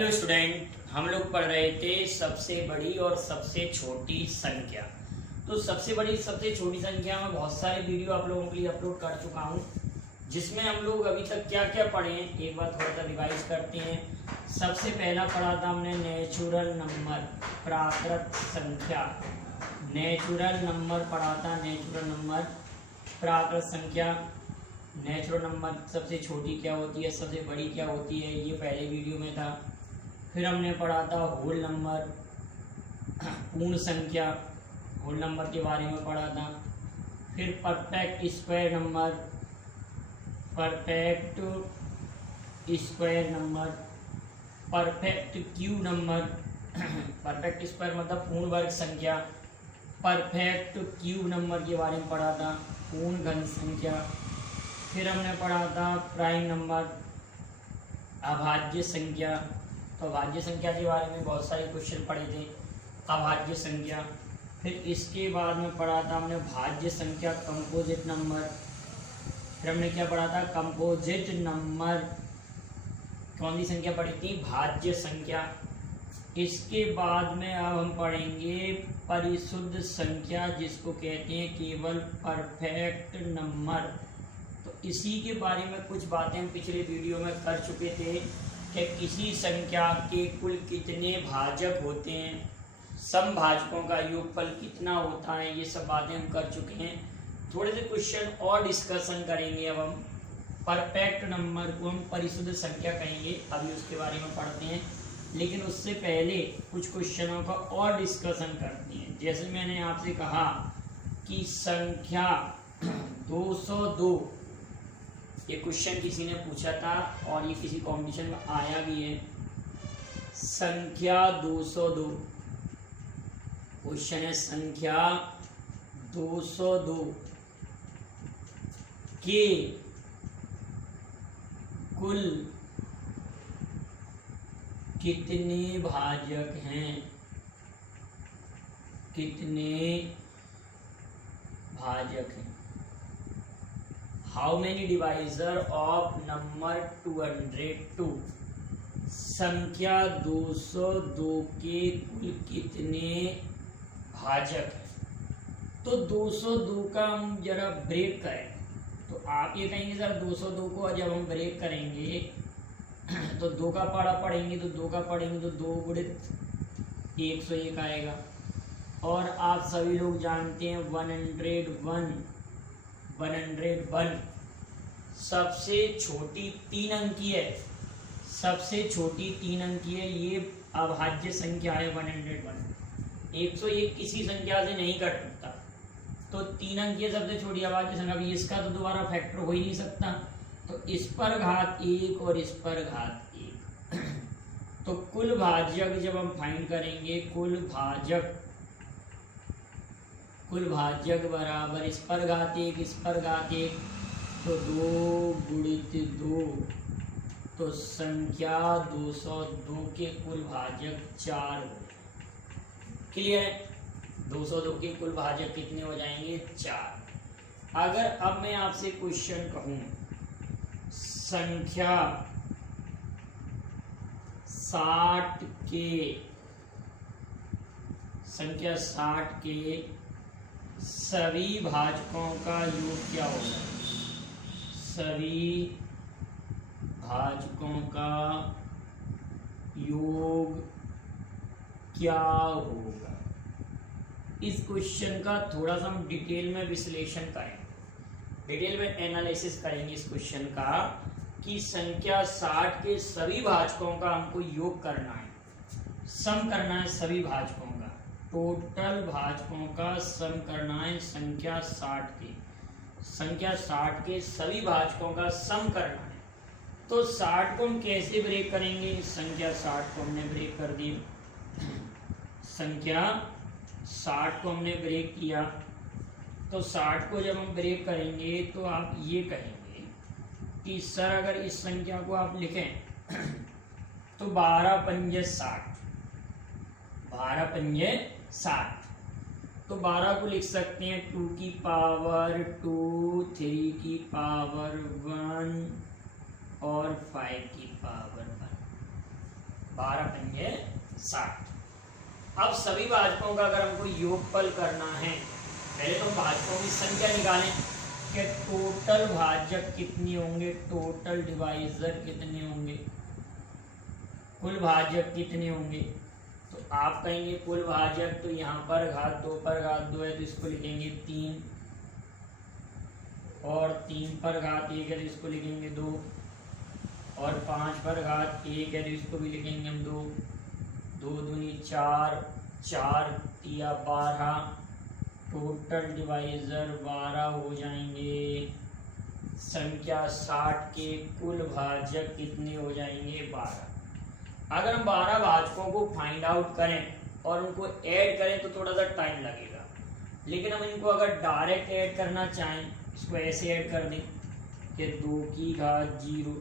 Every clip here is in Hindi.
हेलो स्टूडेंट, हम लोग पढ़ रहे थे सबसे बड़ी और सबसे छोटी संख्या। तो सबसे बड़ी सबसे छोटी संख्या में बहुत सारे वीडियो आप लोगों के लिए अपलोड कर चुका हूँ, जिसमें हम लोग अभी तक क्या क्या पढ़े हैं एक बार थोड़ा सा रिवाइज करते हैं। सबसे पहला पढ़ा था हमने नेचुरल नंबर, प्राकृत संख्या। नेचुरल नंबर पढ़ा था, नेचुरल नंबर, प्राकृत संख्या। नेचुरल नंबर सबसे छोटी क्या होती है, सबसे बड़ी क्या होती है, ये पहले वीडियो में था। फिर हमने पढ़ा था होल नंबर, पूर्ण संख्या, होल नंबर के बारे में पढ़ा था। फिर perfect square number, perfect square number, perfect cube number, perfect square मतलब पूर्ण वर्ग संख्या। परफेक्ट क्यूब नंबर के बारे में पढ़ा था, पूर्ण घन संख्या। फिर हमने पढ़ा था प्राइम नंबर, अभाज्य संख्या। तो अभाज्य संख्या के बारे में बहुत सारे क्वेश्चन पढ़े थे, अभाज्य संख्या। फिर इसके बाद में पढ़ा था हमने भाज्य संख्या, कंपोजिट नंबर। फिर हमने क्या पढ़ा था, कंपोजिट नंबर। कौन सी संख्या पढ़ी थी, भाज्य संख्या। इसके बाद में अब हम पढ़ेंगे परिशुद्ध संख्या, जिसको कहते हैं केवल परफेक्ट नंबर। तो इसी के बारे में कुछ बातें हम पिछले वीडियो में कर चुके थे कि किसी संख्या के कुल कितने भाजक होते हैं, समभाजकों का योगफल कितना होता है, ये सब बातें हम कर चुके हैं। थोड़े से क्वेश्चन और डिस्कशन करेंगे। अब हम परफेक्ट नंबर को हम परिशुद्ध संख्या कहेंगे, अभी उसके बारे में पढ़ते हैं। लेकिन उससे पहले कुछ क्वेश्चनों का और डिस्कशन करते हैं। जैसे मैंने आपसे कहा कि संख्या 202, ये क्वेश्चन किसी ने पूछा था और ये किसी कंपटीशन में आया भी है। संख्या 202, क्वेश्चन है संख्या 202 के कुल कितने भाजक हैं, कितने भाजक हैं। How many divisor of number 202, संख्या 202 के कुल कितने भाजक हैं। तो 202 का हम जरा ब्रेक करें तो आप ये कहेंगे सर 202 को जब हम ब्रेक करेंगे तो 2 का पारा पढ़ेंगे, तो 2 का पढ़ेंगे तो 2 गुणित 101 आएगा। और आप सभी लोग जानते हैं 101 सबसे छोटी 3 अंकी है, सबसे छोटी 3 अंकी है, ये अभाज्य संख्या है 101। 101 किसी संख्या से नहीं कट सकता, तो 3 अंकी है सबसे छोटी अभाज्य संख्या। भी इसका तो दोबारा फैक्टर हो ही नहीं सकता, तो इस पर घात 1 और इस पर घात 1। तो कुल भाजक जब हम फाइंड करेंगे, कुल भाजक बराबर इस पर घात 1 इस पर घात 1, तो 2 गुणित 2, तो संख्या 202 के कुल भाजक 4 हो। क्लियर है, 202 के कुल भाजक कितने हो जाएंगे, 4। अगर अब मैं आपसे क्वेश्चन कहूं संख्या 60 के सभी भाजकों का योग क्या होगा, सभी भाजकों का योग क्या होगा। इस क्वेश्चन का थोड़ा सा हम डिटेल में विश्लेषण करेंगे, डिटेल में एनालिसिस करेंगे इस क्वेश्चन का कि संख्या 60 के सभी भाजकों का हमको योग करना है, सम करना है सभी भाजकों का, टोटल भाजकों का सम करना है। संख्या 60 के सभी भाजकों का सम करना है। तो 60 को हम कैसे ब्रेक करेंगे, संख्या 60 को हमने ब्रेक कर दिया, संख्या 60 को हमने ब्रेक किया। तो 60 को जब हम ब्रेक करेंगे तो आप ये कहेंगे कि सर अगर इस संख्या को आप लिखें तो 12 पंजे 60, 12 पंजे 60। तो 12 को लिख सकते हैं 2 की पावर 2, 3 की पावर 1 और 5 की पावर 1। 12 पंजे 60। अब सभी भाजकों का अगर हमको योगफल करना है, पहले तो भाजकों की संख्या निकालें कि टोटल भाजक कितने होंगे, टोटल डिवाइजर कितने होंगे, कुल भाजक कितने होंगे। तो आप कहेंगे कुल भाजक, तो यहाँ पर घात 2 पर घात 2 है तो इसको लिखेंगे 3, और 3 पर घात 1 है तो इसको लिखेंगे 2, और 5 पर घात 1 है तो इसको भी लिखेंगे हम 2, 2 दूनी 4, 4 तिया 12, टोटल डिवाइजर 12 हो जाएंगे। संख्या 60 के कुल भाजक कितने हो जाएंगे, 12। अगर हम 12 भाजकों को फाइंड आउट करें और उनको ऐड करें तो थोड़ा सा टाइम लगेगा, लेकिन हम इनको अगर डायरेक्ट ऐड करना चाहें, इसको ऐसे ऐड कर दें कि 2 की घात 0,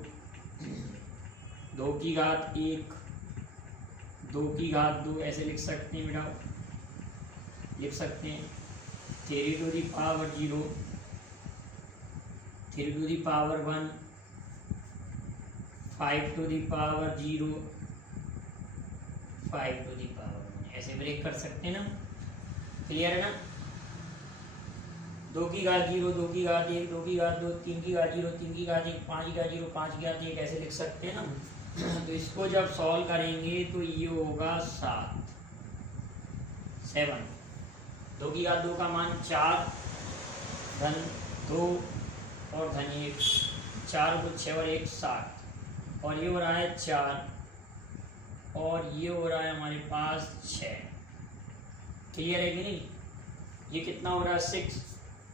2 की घात 1, 2 की घात 2, ऐसे लिख सकते हैं बेटा, लिख सकते हैं 3 to the power 0, 3 to the power 1, 5 to the power 0, 5 to the power 1, ऐसे ब्रेक कर सकते हैं ना। क्लियर है ना। 2 की घात 0, 2 की घात 1, 2 की घात 2, 3 की घात 0, 3 की घात 1, 5 की घात 0, 5 की घात 1, ऐसे लिख सकते हैं ना। तो इसको जब सॉल्व करेंगे तो ये होगा 7। 2 की घात 2 का मान 4, धन 2 और धन 1, 4 को 6 और 1 7, और ये हो रहा है 4, और ये हो रहा है हमारे पास 6। क्लियर है कि नहीं। ये कितना हो रहा है 6।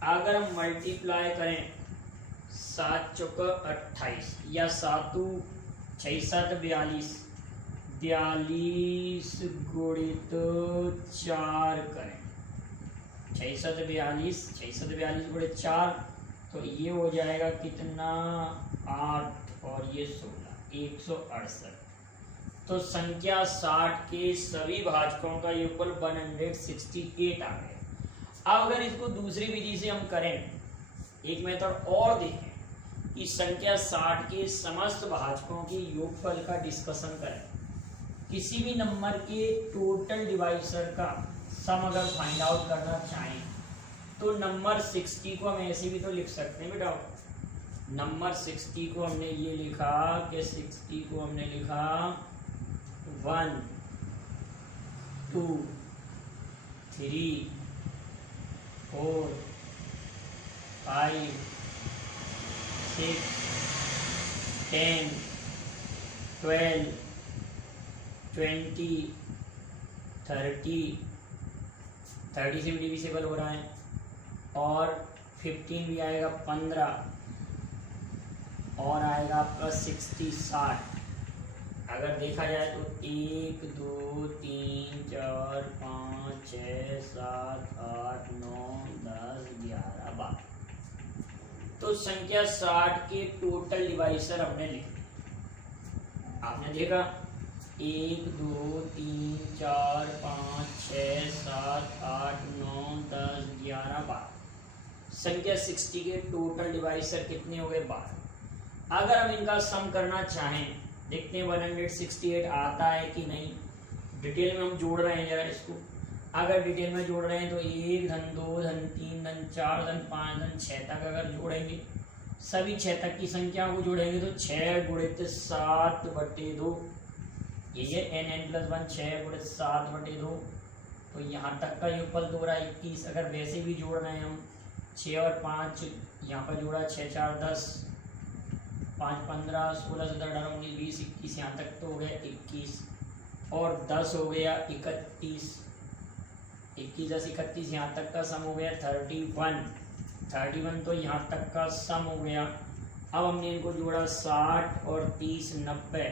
अगर हम मल्टीप्लाई करें 7 चौका 28 या 7 6 7 42, 42 गुणित 4 करें, 6 7 42, 6 7 42 गुणित 4, तो ये हो जाएगा कितना 8 और ये 16, 168। तो संख्या 60 के सभी भाजकों का योगफल 168 आ गया। अब अगर इसको दूसरी विधि से हम करें, एक मेथड और देखें कि संख्या 60 के समस्त भाजकों के योगफल का डिस्कशन करें। किसी भी नंबर के टोटल डिवाइजर का सम अगर फाइंड आउट करना चाहें तो नंबर 60 को हम ऐसे भी तो लिख सकते हैं बेटा। नंबर 60 को हमने ये लिखा कि 60 को हमने लिखा 1 2 3 4 5 6 10 12 20 30 से भी डिविजिबल हो रहा है, और 15 भी आएगा, 15 और आएगा आपका 60 60। अगर देखा जाए तो 1 2 3 4 5 6 7 8 9 10 11 12। तो संख्या 60 के टोटल डिवाइजर हमने लिखे। आपने देखा 1 2 3 4 5 6 7 8 9 10 11 12। संख्या 60 के टोटल डिवाइजर कितने हो गए 12। अगर हम इनका सम करना चाहें, देखते हैं 168 आता है कि नहीं। डिटेल में हम जोड़ रहे हैं जरा इसको। अगर डिटेल में जोड़ रहे हैं तो 1 धन 2 धन 3 धन 4 धन 5 धन 6 तक अगर जोड़ेंगे, सभी 6 तक की संख्या को जोड़ेंगे तो 6 गुणित 7/2, ये n+1 6 गुणित 7/2। तो यहाँ तक का योगफल तो हो रहा है 21। अगर वैसे भी जोड़ रहे हैं हम 6 और 5 यहाँ पर जोड़ा, 6 4 10, 5 15 16 17 18 19 20 21, यहाँ तक तो हो गया 21, और 10 हो गया 31, 21 10 31, यहाँ तक का सम हो गया 31 तो यहाँ तक का सम हो गया। अब हमने इनको जोड़ा 60 और 30 90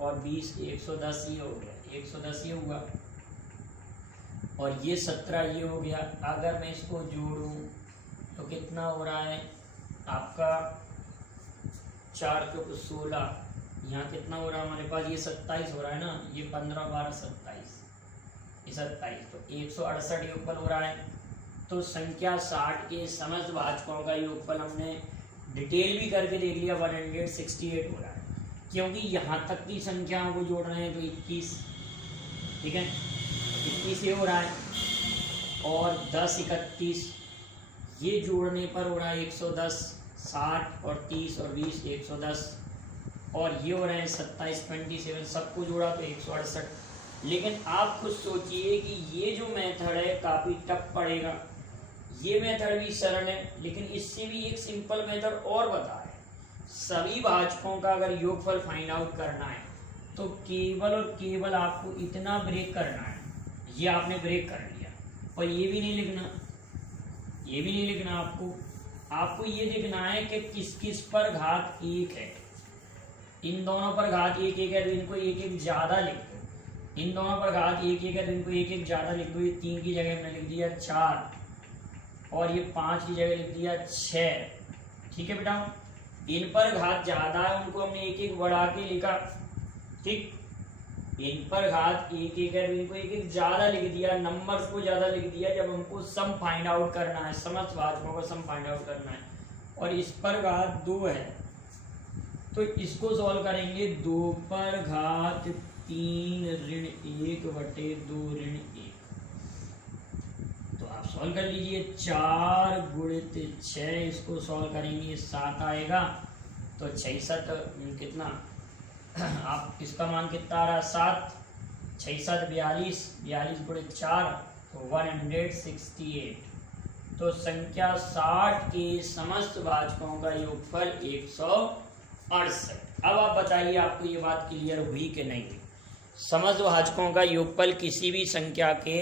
और 20 110, ये हो गया 110, ये हुआ, और ये 17 ये हो गया। अगर मैं इसको जोड़ूं तो कितना हो रहा है आपका 4 चौक 16, यहाँ कितना हो रहा है हमारे पास, ये 27 हो रहा है ना, ये 15 12 27, ये 27, तो 168 योगफल हो रहा है। तो संख्या 60 के समस्त भाजकों का योगफल हमने डिटेल भी करके देख लिया, 168 हो रहा है। क्योंकि यहाँ तक की संख्याओं को जोड़ रहे हैं तो 21, ठीक है, 21 ये हो रहा है, और 10 31 ये जोड़ने पर हो रहा है 110, 60 और 30 और 20 110, और ये हो रहे हैं 27 27, सबको जोड़ा तो 168। लेकिन आप खुद सोचिए कि ये जो मेथड है काफ़ी टफ पड़ेगा। ये मेथड भी सरल है, लेकिन इससे भी एक सिंपल मेथड और बता है। सभी भाजकों का अगर योगफल फाइंड आउट करना है तो केवल और केवल आपको इतना ब्रेक करना है, ये आपने ब्रेक कर लिया, और ये भी नहीं लिखना, ये भी नहीं लिखना, आपको ये लिखना है कि किस किस पर घात 1 है। इन दोनों पर घात 1 1 है तो इनको 1 1 ज़्यादा लिख दो, इन दोनों पर घात 1 1 है तो इनको 1 1 ज़्यादा लिख दो। ये 3 की जगह हमने लिख दिया 4, और ये 5 की जगह लिख दिया 6, ठीक है बेटा। इन पर घात ज़्यादा है, उनको हमने 1 1 बढ़ा के लिखा, ठीक। इन पर घात 1 1 है तो इनको 1 1 ज़्यादा लिख दिया, नंबर्स को ज़्यादा लिख दिया। जब हमको सम फाइंड आउट करना है, समस्त भाजकों का सम फाइंड आउट करना है, और इस पर घात 2 है तो इसको सॉल्व करेंगे। 2 पर घात 3 ऋण 1 बटे 2 ऋण 1, तो आप सॉल्व कर लीजिए। 4 गुणित 6, इसको सॉल्व करेंगे 7 आएगा, तो 66 कितना, आप इसका मान कितना आ रहा है 7, 6 7 42, 42 गुणित 4 तो 168। तो संख्या 60 के समस्त भाजकों का योगफल 168। अब आप बताइए आपको ये बात क्लियर हुई कि नहीं हुई। समस्त भाजकों का योगफल, किसी भी संख्या के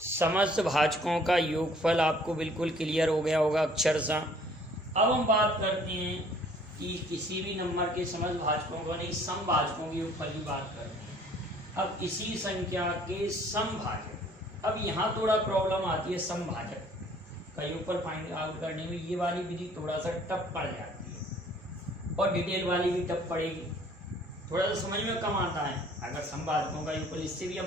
समस्त भाजकों का योगफल आपको बिल्कुल क्लियर हो गया होगा अक्षरशः। अब हम बात करते हैं कि किसी भी नंबर के समस्त भाजकों को नहीं, सम भाजकों के योगफल की बात करते हैं। अब इसी संख्या के सम भाजक, अब यहाँ थोड़ा प्रॉब्लम आती है सम भाजक का योगफल फाइंड आउट करने में। ये वाली विधि थोड़ा सा टफ पड़ जाती है, और डिटेल वाली भी टफ पड़ेगी, थोड़ा सा समझ में कम आता है। अगर सम भाजकों का योगफल, इससे भी हम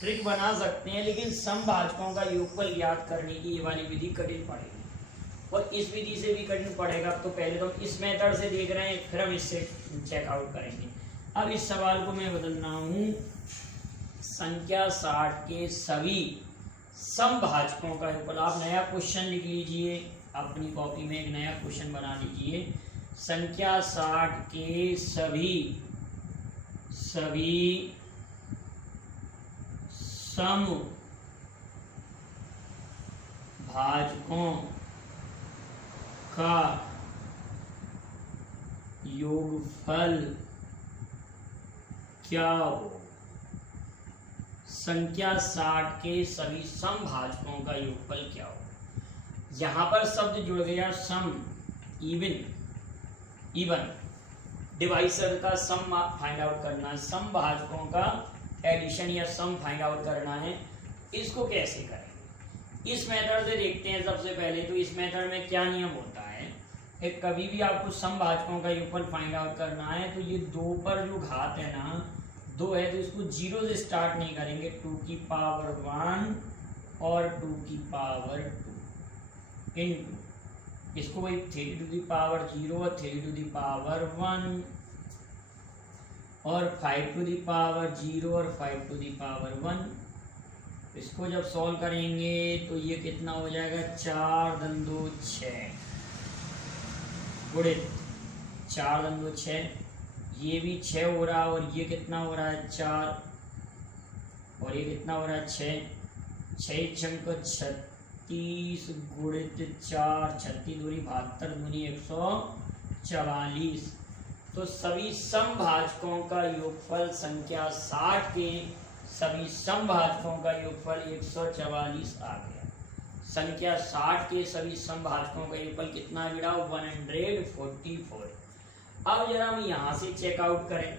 ट्रिक बना सकते हैं, लेकिन सम भाजकों का योगफल याद करने की ये वाली विधि कठिन पड़ेगी, और इस विधि से भी कठिन पड़ेगा। तो पहले तो इस मेथड से देख रहे हैं, फिर हम इससे चेकआउट करेंगे। अब इस सवाल को मैं बदलना हूँ, संख्या 60 के सभी सम भाजकों का योगफल। आप नया क्वेश्चन लिख लीजिए, अपनी कॉपी में एक नया क्वेश्चन बना लीजिए। संख्या 60 के सभी सम भाजकों का योगफल क्या हो। संख्या 60 के सभी सम भाजकों का योगफल क्या हो। यहाँ पर शब्द जुड़ गया सम, इवन डिवाइसर का सम फाइंड आउट करना है, सम भाजकों का एडिशन या सम फाइंड आउट करना है। इसको कैसे करेंगे, इस मेथड से देखते हैं। सबसे पहले तो इस मेथड में क्या नियम होता है कि कभी भी आपको सम भाजकों का योगफल फाइंड आउट करना है तो ये 2 पर जो घात है ना, 2 है तो इसको 0 से स्टार्ट नहीं करेंगे। 2 की पावर 1 और 2 की पावर 2 इंटू इसको वही 3 टू दी पावर 0 और 3 टू दी पावर 1 और 5 टू दी पावर 0 और 5 टू दी पावर 1। इसको जब सॉल्व करेंगे तो ये कितना हो जाएगा, 4 2 6 गुणित 4 2 6, ये भी 6 हो रहा है, और ये कितना हो रहा है 4, और ये कितना हो रहा है 6 6 छंक 36 गुणित 4, 36 दूरी 72 दूनी 144। तो सभी सम भाजकों का योगफल संख्या 60 के सभी सम भाजकों का योगफल 144 आ गया। संख्या 60 के सभी सम भाजकों का योगफल कितना गिरा, 144। अब जरा हम यहाँ से चेकआउट करें,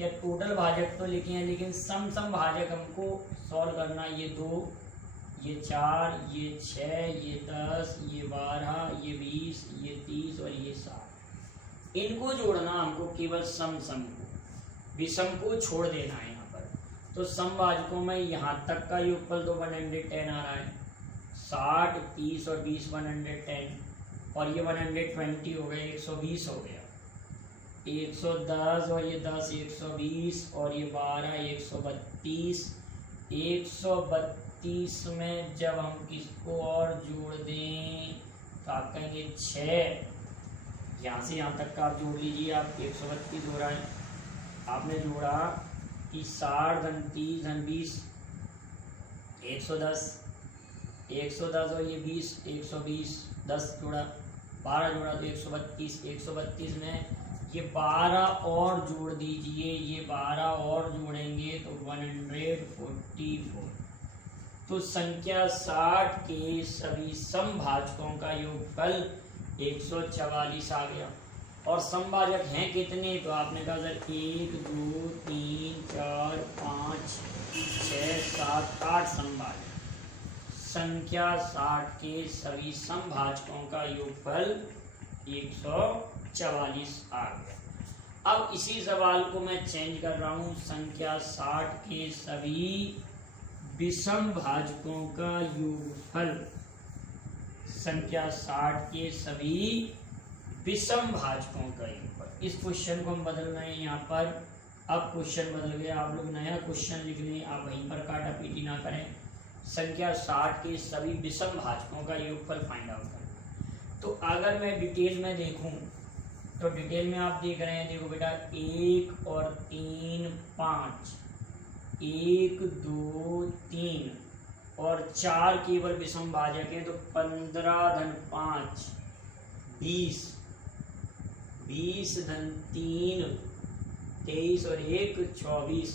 या टोटल भाजक तो लिखे हैं, लेकिन सम भाजक हमको सॉल्व करना। ये 2, ये 4, ये 6, ये 10, ये 12, ये 20, ये 30 और ये 60। इनको जोड़ना हमको केवल सम को, विषम को छोड़ देना है यहाँ पर। तो सम भाजकों में यहाँ तक का योगफल तो 110 आ रहा है, 60, 30 और 20 110, और ये 120 हो गए, 120 हो गया। 110 और ये 10 120 और ये 12 132। 132 में जब हम किसको और जोड़ दें तो आप कहेंगे 6। यहाँ से यहाँ तक का आप जोड़ लीजिए। आप 132 हो रहा है, आपने जोड़ा कि 60 धन 30 धन 20 110। 110 और ये 20 120, 10 जोड़ा 12 जोड़ा तो 132। 132 में ये 12 और जोड़ दीजिए, ये 12 और जोड़ेंगे तो 144। तो संख्या 60 के सभी समभाजकों का योगफल 144 आ गया। और समभाजक हैं कितने, तो आपने कहा सर 1 2 3 4 5 6 7 8 समभाजक। संख्या 60 के सभी समभाजकों का योगफल 144 आ गया। अब इसी सवाल को मैं चेंज कर रहा हूँ, संख्या 60 के सभी विषम भाजकों का योगफल। संख्या 60 के सभी विषम भाजकों का योगफल। इस क्वेश्चन को हम बदल रहे हैं यहाँ पर। अब क्वेश्चन बदल गया, आप लोग नया क्वेश्चन लिख लें, आप वहीं पर काटा पीटी ना करें। संख्या 60 के सभी विषम भाजकों का योगफल फाइंड आउट करें। तो अगर मैं डिटेल में देखूं तो डिटेल में आप देख रहे हैं, देखो बेटा 1 और 3 5, 1 2 3 और 4 केवल विषम भाजक हैं। तो 15 धन 5 20, 20 धन 3 23 और 1 24।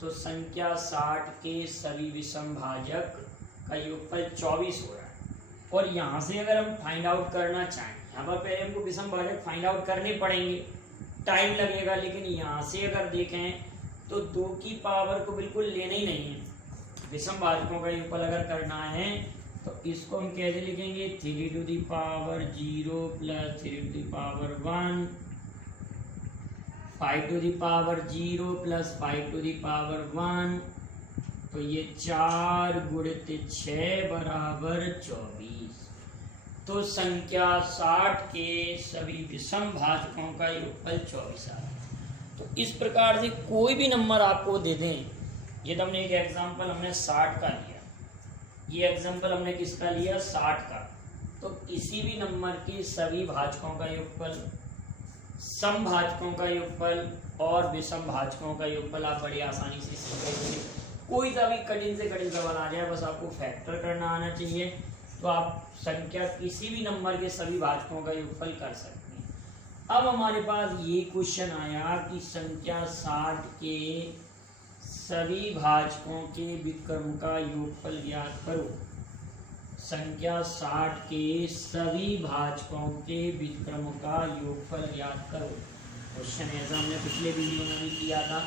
तो संख्या 60 के सभी विषम भाजक का योगफल 24 हो रहा है। और यहाँ से अगर हम फाइंड आउट करना चाहें, यहाँ पर पहले हमको विषम भाजक फाइंड आउट करने पड़ेंगे, टाइम लगेगा। लेकिन यहाँ से अगर देखें तो 2 की पावर को बिल्कुल लेना ही नहीं है। विषम भाजकों का योगफल अगर करना है तो इसको हम कैसे लिखेंगे, 3 to the power 0 plus 3 to the power 1, 5 to the power 0 plus 5 to the power 1। तो ये 4 गुणित 6 बराबर 24। तो संख्या 60 के सभी विषम भाजकों का योगफल 24 आ रहा है। तो इस प्रकार से कोई भी नंबर आपको दे दें, ये तो हमने एक एग्जांपल हमने 60 का लिया, ये एग्जांपल हमने किसका लिया 60 का। तो किसी भी नंबर के सभी भाजकों का योगफल, समभाजकों का योगफल और विषम भाजकों का योगफल आप बड़ी आसानी से सीखेंगे। कोई सा भी कठिन से कठिन सवाल आ जाए, बस आपको फैक्टर करना आना चाहिए, तो आप संख्या किसी भी नंबर के सभी भाजकों का योगफल कर सकते हैं। अब हमारे पास ये क्वेश्चन आया कि संख्या 60 के सभी भाजकों के विक्रम का योगफल ज्ञात करो। संख्या 60 के सभी भाजकों के विक्रम का योगफल ज्ञात करो। क्वेश्चन ऐसा हमने पिछले वीडियो में भी किया था।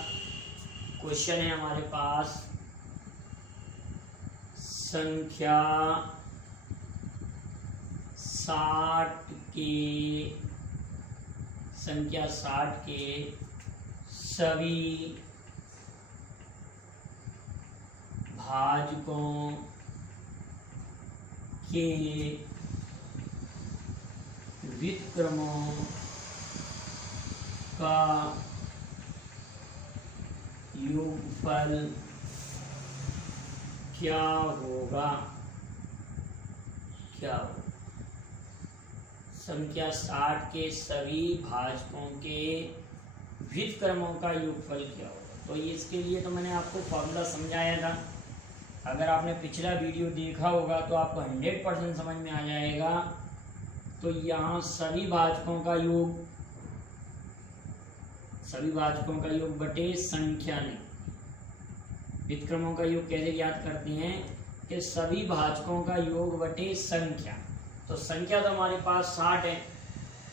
क्वेश्चन है हमारे पास, संख्या 60 के सभी भाजकों के विक्रमों का योगफल क्या होगा, क्या होगा। संख्या 60 के सभी भाजकों के व्युत्क्रमों का योगफल क्या होगा। तो ये इसके लिए तो मैंने आपको फॉर्मूला समझाया था। अगर आपने पिछला वीडियो देखा होगा तो आपको 100% समझ में आ जाएगा। तो यहाँ सभी भाजकों का योग, सभी भाजकों का योग बटे संख्या नहीं। व्युत्क्रमों का योग कैसे ज्ञात करते हैं कि सभी भाजकों का योग बटे संख्या। तो संख्या तो हमारे पास 60 है।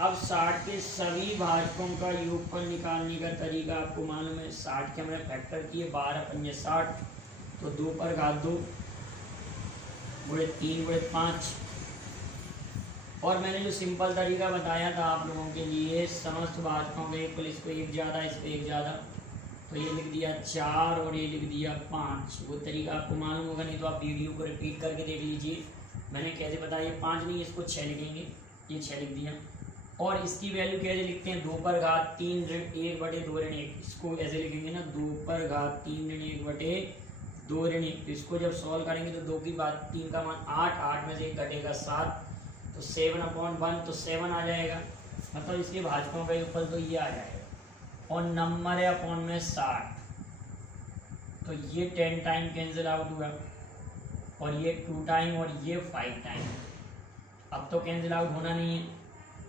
अब 60 के सभी भाजकों का योगफल निकालने का तरीका आपको मालूम है। 60 के हमने फैक्टर किए, 12 पंजे 60, तो 2 पर घात 2 गुणे 3 गुणे 5। और मैंने जो सिंपल तरीका बताया था आप लोगों के लिए, समस्त भाजकों का योगफल, इसको एक ज़्यादा इसको एक ज़्यादा, तो ये लिख दिया 4 और ये लिख दिया 5। वो तरीका आपको मालूम होगा, नहीं तो आप वीडियो को रिपीट करके देख लीजिए। मैंने कैसे बताया, 5 नहीं इसको 6 लिखेंगे, ये 6 लिख दिया। और इसकी वैल्यू कैसे लिखते हैं, 2 पर घात 3 ऋण 1 बटे 2 ऋण 1, इसको ऐसे लिखेंगे ना, 2 पर घात 3 ऋण 1 बटे 2 ऋण 1। तो इसको जब सॉल्व करेंगे तो 2 की बात 3 का मान 8, 8 में से 1 घटेगा 7, तो 7/1 तो 7 आ जाएगा, मतलब इसके भाजकों का योगफल तो ये आ जाएगा। और नंबर है अपॉन में 60, तो ये 10 टाइम कैंसिल आउट हुआ, और ये 2 टाइम और ये 5 टाइम। अब तो कैंसिल आउट होना नहीं है,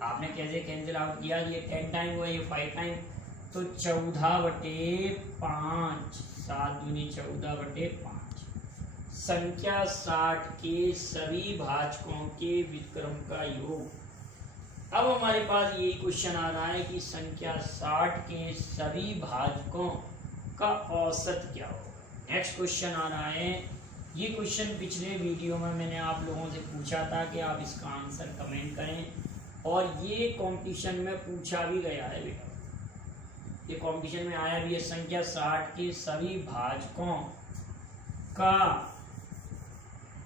आपने कैसे कैंसिल आउट किया, ये 10 टाइम हुआ, ये 5 टाइम, तो 14/5, 7 दूनी 14/5। संख्या 60 के सभी भाजकों के विक्रम का योग। अब हमारे पास यही क्वेश्चन आ रहा है कि संख्या 60 के सभी भाजकों का औसत क्या होगा। नेक्स्ट क्वेश्चन आ रहा है, ये क्वेश्चन पिछले वीडियो में मैंने आप लोगों से पूछा था कि आप इसका आंसर कमेंट करें, और ये कंपटीशन में पूछा भी गया है बेटा, ये कंपटीशन में आया भी है। संख्या 60 के सभी भाजकों का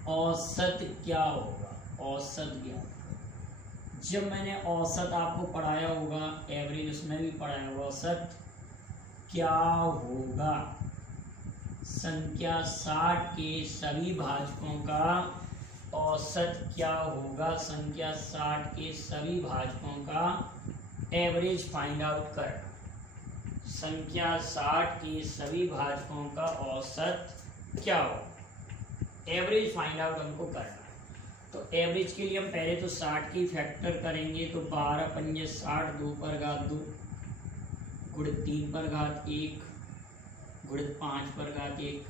औसत क्या होगा, औसत क्या होगा। जब मैंने औसत आपको पढ़ाया होगा, एवरेज उसमें भी पढ़ाया होगा, औसत क्या होगा, संख्या 60 के सभी भाजकों का औसत क्या होगा, संख्या 60 के सभी भाजकों का एवरेज फाइंड आउट करना। संख्या 60 के सभी भाजकों का औसत क्या होगा, एवरेज फाइंड आउट हमको करना है। तो एवरेज के लिए हम पहले तो 60 की फैक्टर करेंगे, तो 12 पंजे 60, 2 पर घात 2 गुणित 3 पर घात 1 गुणित 5 पर घात 1।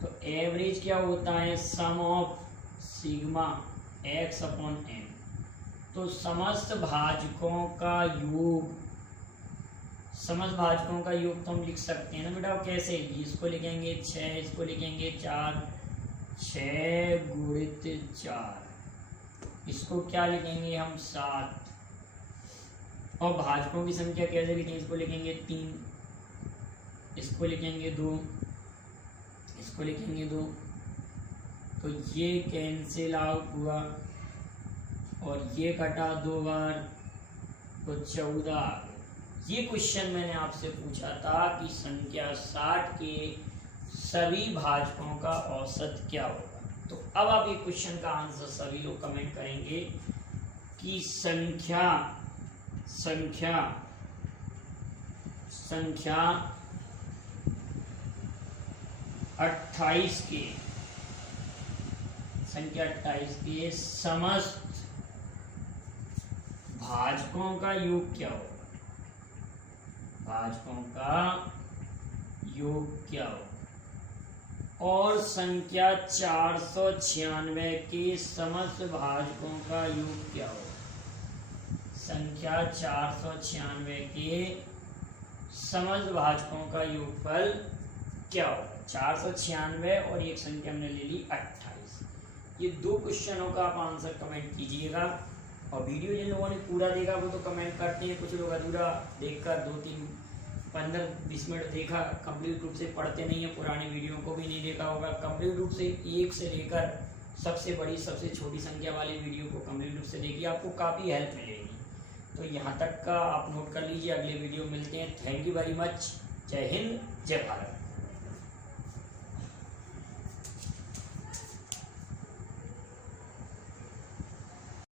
तो एवरेज क्या होता है, sum of sigma x upon m। तो समस्त भाजकों का योग, समस्त भाजकों का योग तो हम लिख सकते हैं ना बेटा, कैसे, इसको लिखेंगे 6, इसको लिखेंगे 4, 6 गुणित 4, इसको क्या लिखेंगे हम 7, और भाजकों की संख्या कैसे लिखेंगे, इसको लिखेंगे 3, इसको लिखेंगे 2, इसको लिखेंगे 2, तो ये कैंसिल आउट हुआ, और ये कटा 2 बार, तो 14 आ गए। ये क्वेश्चन मैंने आपसे पूछा था कि संख्या 60 के सभी भाजकों का औसत क्या होगा। तो अब आप ये क्वेश्चन का आंसर सभी लोग कमेंट करेंगे कि संख्या 28 के, संख्या 28 के समस्त भाजकों का योग क्या होगा, भाजकों का योग क्या होगा। और संख्या 496 के समस्त भाजकों का योग क्या होगा, संख्या 496 के समस्त भाजकों का योगफल क्या होगा। 496 और एक संख्या हमने ले ली 28। ये 2 क्वेश्चनों का आप आंसर कमेंट कीजिएगा, और वीडियो जिन लोगों ने पूरा देखा वो तो कमेंट करते हैं, कुछ लोग अधूरा देखकर 2-3 15-20 मिनट देखा, कंप्लीट रूप से पढ़ते नहीं है, पुरानी वीडियो को भी नहीं देखा होगा। कंप्लीट रूप से 1 से लेकर सबसे बड़ी सबसे छोटी संख्या वाली वीडियो को कंप्लीट रूप से देखिए, आपको काफ़ी हेल्प मिलेगी। तो यहाँ तक का आप नोट कर लीजिए, अगले वीडियो मिलते हैं। Thank you very much. जय हिंद, जय भारत।